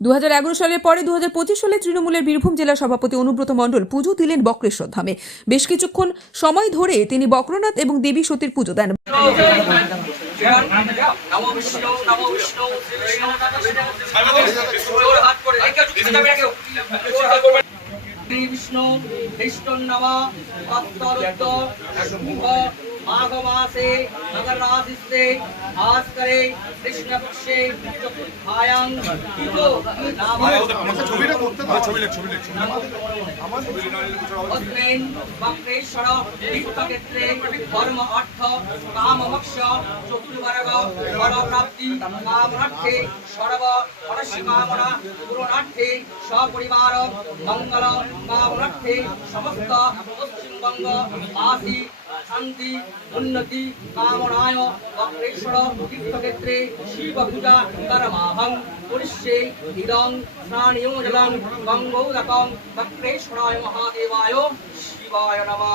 দু হাজার এগারো সালের পরে দু হাজার পঁচিশ সালে তৃণমূলের বীরভূম জেলা সভাপতি অনুব্রত মণ্ডল পুজো দিলেন বক্রেশ্বর ধামে বেশ কিছুক্ষণ সময় ধরে তিনি বক্রনাথ এবং দেবী সতীর পুজো দেন। বিষ্ণু নমো বিষ্ণু শ্রী বিষ্ণু বিষ্ণু হাত করে শ্রী বিষ্ণু বিষ্ণু নম মুখ মাঘ মাসে নগর রাশিস্তে ভাস্করে কৃষ্ণ পক্ষে চতুর্থায়াং পুজো নাম অস্মিন বক্রেশ্বর ধর্ম অর্থ কাম মোক্ষ চতুর্বর্গ কামনার্থে সর্ব ফলস্য কামনা পূরণার্থে সপরিবার মঙ্গল কামনার্থে সমস্ত পশ্চিমবঙ্গ বাসী শান্তি উন্নতি কামনায় বক্রেশ্বর তীর্থক্ষেত্রে শিব পূজা করমাহং পুরুষে ইদং স্নানিয়োজলং গঙ্গৌদকং বক্রেশ্বরায় মহাদেবায় শিবায় নমঃ।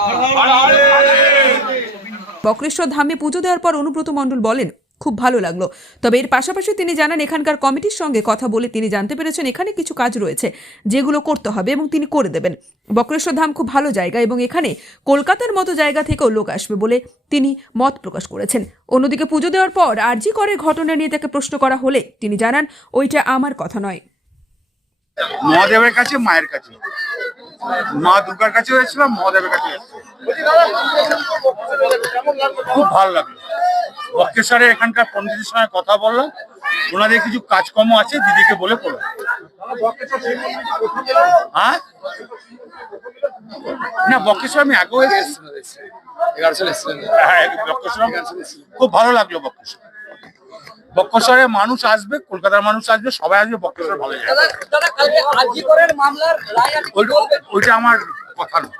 বক্রেশ্বর ধামে পুজো দেওয়ার পর অনুব্রত মণ্ডল বলেন খুব ভালো লাগল। তবে এর পাশাপাশি তিনি জানান, এখানকার কমিটির সঙ্গে কথা বলে তিনি জানতে পেরেছেন এখানে কিছু কাজ রয়েছে যেগুলো করতে হবে এবং তিনি করে দেবেন। বক্রেশ্বর ধাম খুব ভালো জায়গা এবং এখানে কলকাতার মতো জায়গা থেকেও লোক আসবে বলে তিনি মত প্রকাশ করেছেন। অন্যদিকে পুজো দেওয়ার পর আরজি করের ঘটনা নিয়ে তাকে প্রশ্ন করা হলে তিনি জানান, ওইটা আমার কথা নয়। মহাদেবের কাছে, মায়ের কাছে। মা দুর্গার কাছে হয়েছিলাম মহাদেবের কাছে খুব ভালো লাগল। বক্রেশ্বরে এখানকার পন্ডিতের সঙ্গে কথা বললাম। ওনাদের কিছু কাজকর্ম আছে দিদিকে বলে করলাম হ্যাঁ? না বক্রেশ্বর আমি আগেও হ্যাঁ, বক্রেশ্বর খুব ভালো লাগল বক্রেশ্বর। বক্রেশ্বরে মানুষ আসবে কলকাতার মানুষ আসবে সবাই আসবে বক্রেশ্বর ভালো ওইটা ওইটা আমার কথা নয়।